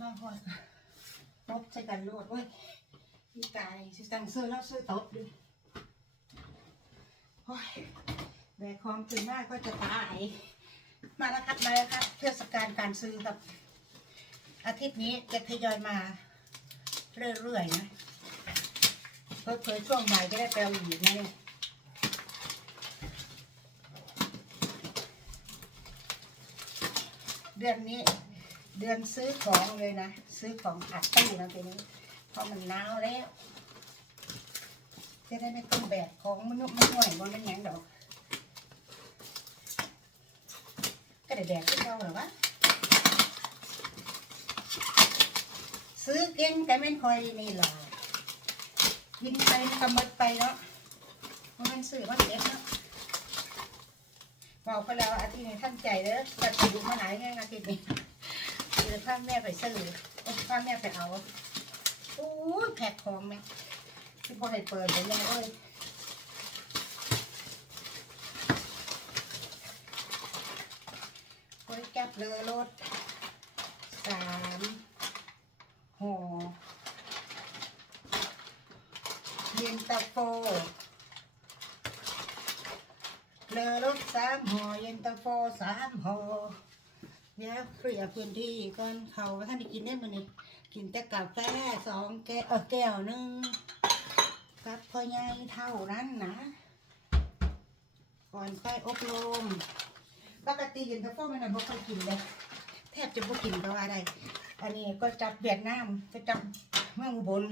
มาหอดตบใส่กันโลดเว้ยพี่กายสิสั่งซื้อแล้วซื้อตบดิโอ้ยแบกของขึ้นมากก็จะตาย มาแล้วครับมาแล้วครับเทศกาลการซื้อครับ อาทิตย์นี้จะทยอยมา เรื่อยๆนะเพื่อเผยช่วงบ่ายจะได้ไปเอาอีกนะเนี่ยเดือนนี้ เดือนซื้อของเลยนะ ซื้อของอัดตู้นะทีนี้เพราะมันหนาวแล้ว จะได้ไม่ต้องแบกของมันนุ่มมันห่วยมันเป็นหยังดอก ก็ได้แบกที่เราหรอวะซื้อเก่งแต่ไม่คอยนี่หรอกกินไปมันก็หมดไปเนาะมันเป็นซื้อมาเก็บเนาะบอกไปแล้วอาทิตย์นี้ท่านใจเด้อแต่ไปดูมาหลายแง่อาทิตย์นี้ เลยพาแม่ไปซื้อเอ้ยพาแม่ไปเอาโอ้แพ็คของไหมที่พอให้เปิดเลยแม่เอ้ยบริกับเลยรถสามห่อเย็นตาโฟเลอรถสามห่อเย็นตาโฟสามห่อ เดี๋ยวเคลียร์พื้นที่ก่อนเขาท่านได้กินได้มั้ยนี่กินแต่กาแฟสองแก้วเออแก้วหนึ่งกับพ่อใหญ่เท่านั้นนะก่อนไปอบรมปกติเย็นตาโฟไม่นานบ่ค่อยกินเลยแทบจะบ่กินก็ว่าได้อันนี้ก็จับเวียดนามก็จับเมืองอุบล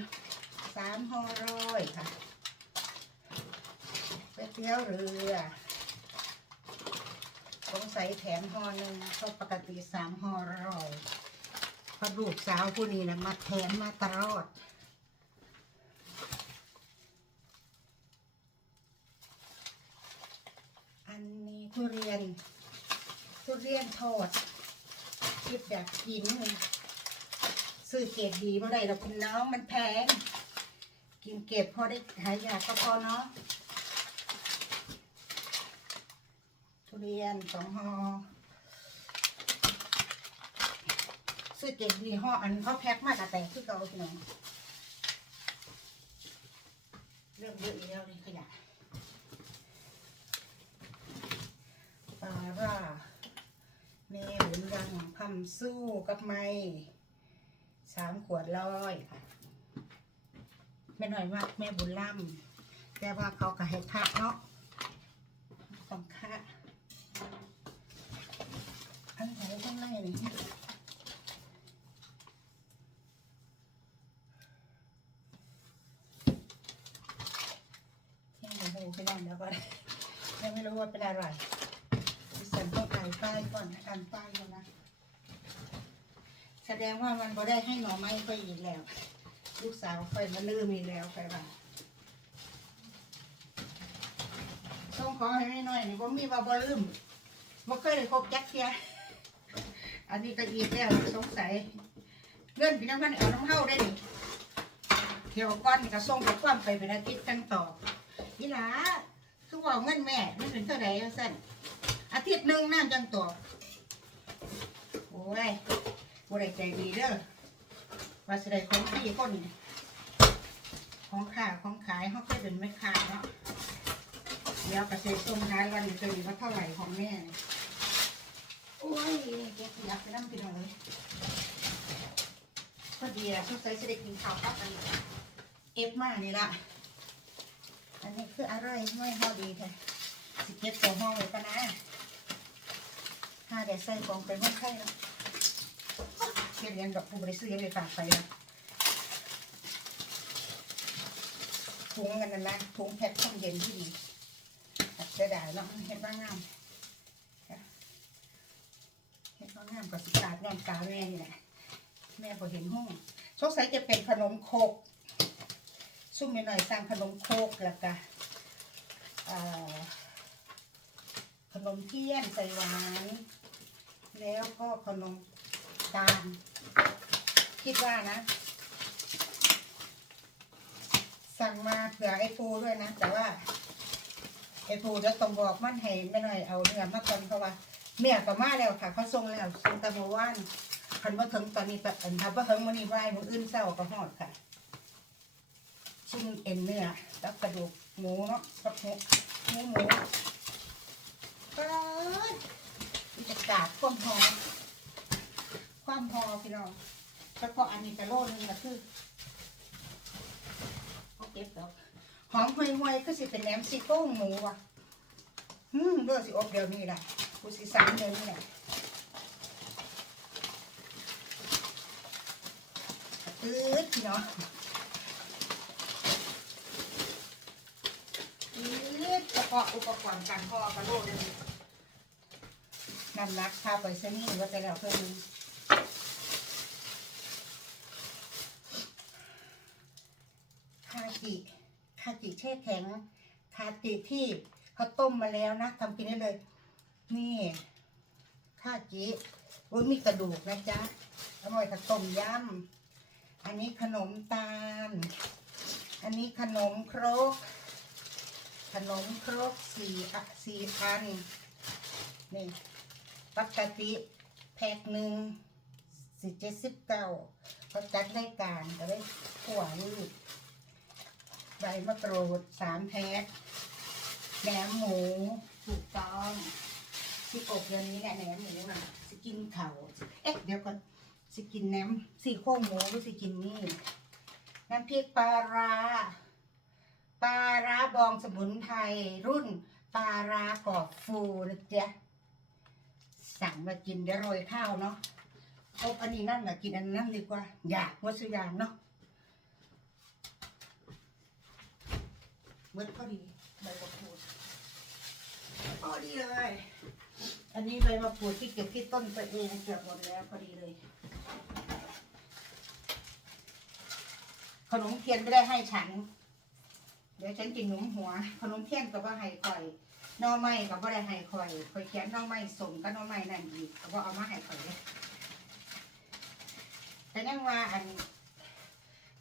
สามห่อร้อยค่ะก๋วยเตี๋ยวเรือ สงสัยแถมห่อหนึ่งเพราะปกติสามห่อร้อยเพอลูกสาวผู้นี้นะมาแถมมาตลอดอันนี้ทุเรียน ทุเรียนทอดคิดอยากกินเลยซื้อเกรดดีเมาได้แล้วคุณน้องมันแพง กินเกรดพอได้หายอยากก็พอเนาะทุ เรียนสองห่อซื้อเกรดดีห่ออันเขาแพ็คมากแต่คือเก่าพี่น้องเรื่องเยอะอีกแล้วนี่ขยะปลาร่าแม่บุญรังคำสู้กับไม่สามขวดร้อยค่ะไม่น้อยมากแม่บุญล่ำแต่ว่าเขาก็ให้ค่าเนาะต้องค่า อันไหนต้องไล่นี่ยังไม่รู้ไปนั่นแล้วก็ยังไม่รู้ว่าเป็นอะไรดิฉันต้องอ่านป้ายก่อนนะอ่านป้ายก่อนนะ แสดงว่ามันก็ได้ให้หน่อไม้ค่อยอีกแล้ว ลูกสาวค่อยมาลืมอีกแล้วไปว่าต้องขอให้ไม่น้อยนี่ผมมีว่าบ่ลืมบ่เคยได้ครบแจ็คเทีย อันนี้ก็อีกแล้วสงสัยเงื่อนพี่น้องพันเอาน้ำเข้าได้ดิเที่ยวก้อนนี่ก็ส่งไปความไปเป็นอาทิตย์กันต่อนี่ล่ะคือว่าเงินแม่ไม่เป็นเท่าไหร่สั้นอาทิตย์หนึ่งน้ำจังตัวโอ้ยบริใจดีเด้อว่าสิได้ของพี่คนนี่ของขาของขายเขาเคยเป็นไม่ขายเนาะเดี๋ยวกระเซ็นส่งท้ายวันนี้จะมีว่าเท่าไหร่ของแม่นี่ โอ้ยเก็บอยากไปนั่งกินหน่อยเลยพอดีอะสงสัยจะได้กินข้าวกับอันเอฟมานี่ละอันนี้คืออร่อยไม่พอดีแท้สิเก็บตัวห้องไว้ปะนะถ้าได้ใส่กองไปไม่ใช่แล้วเก็บเงินดอกผู้บริสุทธิ์ไปฝากไปนะถุงกันนั่นนะถุงแพ็คช่องเย็นที่ดีตัดเสียดายเนาะเห็นว่างามเห็นว่า งามกับสิกาดงามกาแม่นี่แหละแม่พอเห็นห้องสงสัยจะเป็นขนมโคกซุ่มหน่อยสร้างขนมโคกแล้วก็อ่ขนมเทียนใส่หวาน แล้วก็ขนมตาลคิดว่านะ สั่งมาเผื่อไอ้ปูด้วยนะ แต่ว่าไอ้ปูจะต้องบอกมันให้ไม่หน่อยเอาเนื้อมาก่อนเพราะว่า เมียก็มาแล้วค่ะเขาส่งแล้วส่งแตะโมอว่านคันว่าถึงตอนนี้แบบอันทับว่าถึงวันนี้ไหวมืออื่นเศร้าก็หอดค่ะ ชิ้นเอ็นเนื้อแล้วกระดูกหมูเนาะกับหมูหมูหมูก็มันจะกาดความหอมความหอมพี่น้องเฉพาะอันนี้กระโลนึงก็คือเอาเก็บดอกหอมห่วยๆก็สิเป็นแหนมซี่โครงหมูว่ะอืมเลือสิอบเดียวนี้แหละ กูสิสามเดือนนี่แหละตืดพี่น้องนี่เฉพาะอุปกรณ์การพ่อกระโดดเลยน้ำหนักพาไปซะนี่ว่าแต่แล้วเพิ่นคาจิคาจิแช่แข็งคาจิที่เขาต้มมาแล้วนะทำกินได้เลย นี่คาจิโอ้ยมีกระดูกนะจ๊ะอร่อยกับต้มยำอันนี้ขนมตาล อันนี้ขนมครก ขนมครกสี่สี่พันนี่ปกติแพ็คหนึ่งสี่เจ็ดสิบเก้าเขาจัดรายการก็ได้ขั่วลูกใบมะกรูดสามแพ็คแหนมหมูถูกต้อง สิอบเดือนนี้แหละแหนมหมูน่ะสิกินเข่าเอ๊ะเดี๋ยวก่อนสิกินแหนมสี่โครงหมูหรือสิกินนี่น้ำพริกปลาร้าปลาร้าบองสมุนไพรรุ่นปลาร้ากรอบฟูนะจ๊ะสั่งมากินเดี๋ยวโรยข้าวเนาะอบอันนี้นั่นแหละกินอันนั้นดีกว่า อยากวัสยานเนาะเบิดพอดีใบมะกรูดพอดีเลย อันนี้ใบมะกรูดที่เก็บที่ต้นตัวเองเกือบหมดแล้วพอดีเลย ขนมเทียนไม่ได้ให้ฉัน เดี๋ยวฉันกินหนุ่มหัว ขนมเทียนก็บ่าให้ข่อยน่อไม้ก็บ่ได้ให้ข่อยข่อยเขียนน่อไม้สมก็น่อไม้นั่นอีกก็บ่เอามาให้ข่อยเลยแต่ยังว่าอัน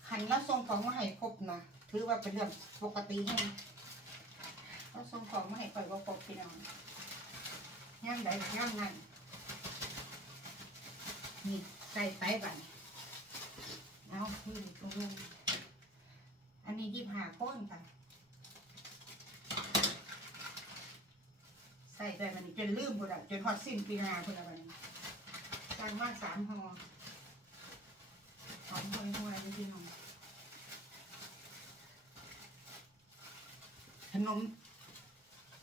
ขันแล้วส่งของมาให้ครบนะถือว่าเป็นเรื่องปกติให้เราส่งของมาให้ข่อยว่าครบพี่น้อง ย่างใดย่างนั่นนี่ใส่ไปบัดนี้เอานี่ตรงนี้อันนี้ยี่ห้าก้นค่ะใส่ไปมันจนลืมหมดอะจนฮอดสิ้นปีนาคนละวันสั่งมาสามห่อหอมห่วยห่วยๆนี่พี่น้องขนม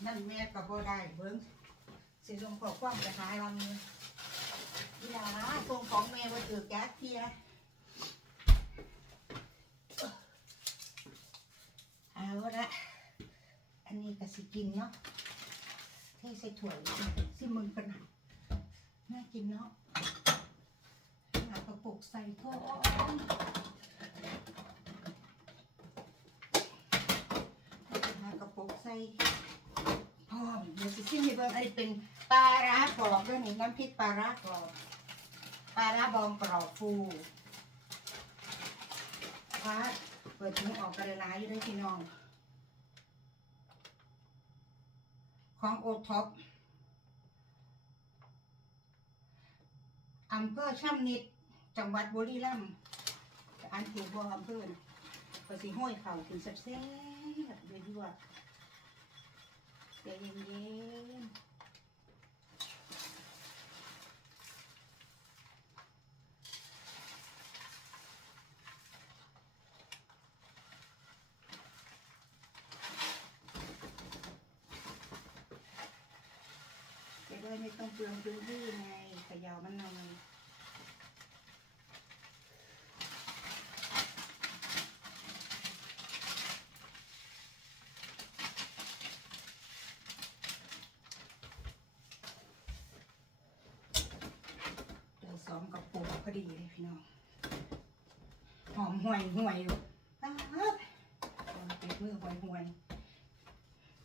นั่นแม่กับบ่ได้เบิ้ง สิลงขอความจะหายวันนี้อีหลาส่งของแม่มาถือแก๊สเทียเอาละอันนี้ก็สิกินเนาะเทใส่ถ้วยสิมึงกันนะน่ากินเนาะหากระปุกใส่ท้องหากระปุกใส่ มเดี๋ยวสิซิมให้เบิ่งอันนี้เป็นปลาร้ากรอบด้วยนี่น้ำพริกปลาร้ากรอบปลาร้าบองกรอบฟูฟ้าเปิดถุงออกกระไรอยู่ด้วยพี่น้อง ของโอท็อปอำเภอช่ำนิด จังหวัดบุรีรัมย์อันถูกบ่อำเภอนะก็สิห้อยเข่าถึงแซ่บๆเดี๋ยวดีว่า ใจเย็นๆจะได้ไม่ต้องเปลืองพื้นที่ไงขยาวมันหน่อย เดี๋ยวซ้อมกับปูพอดีเลยพี่น้อง ห่วยห่วยอยู่ป๊าเก็บมือห่วยห่วย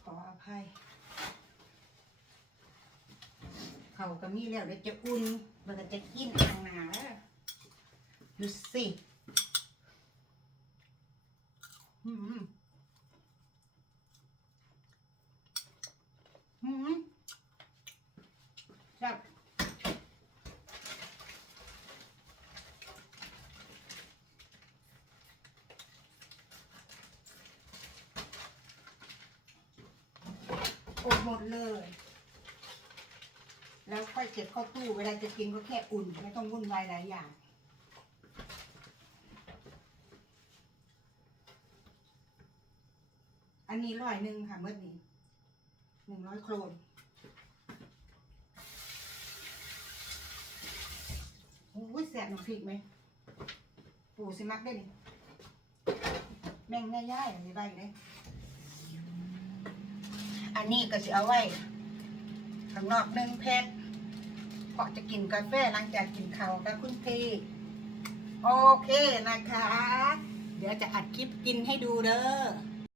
ขออภัย เขาก็มีแล้วเดี๋ยวจะอุ่นแล้วก็จะกินอ่างหนาแล้วดูสิ อืมอืมแซ่บ อด หมดเลย แล้วค่อยเก็บเข้าตู้เวลาจะกินก็แค่อุ่น ไม่ต้องวุ่นวายหลายอย่าง อันนี้ร้อยหนึ่งค่ะเมื่อนี้หนึ่งร้อยโครนโอ้ยแสบหนูพริกไหม ปู่สิมักได้ดิแม่งง่ายๆอะไรไปเลย อันนี้ก็จะเอาไว้ข้างนอกหนึ่งแพ็คเพราะจะกินกาแฟหลังจากกินข้าวกับคุณพี่โอเคนะคะ เดี๋ยวจะอัดคลิปกินให้ดูเด้อ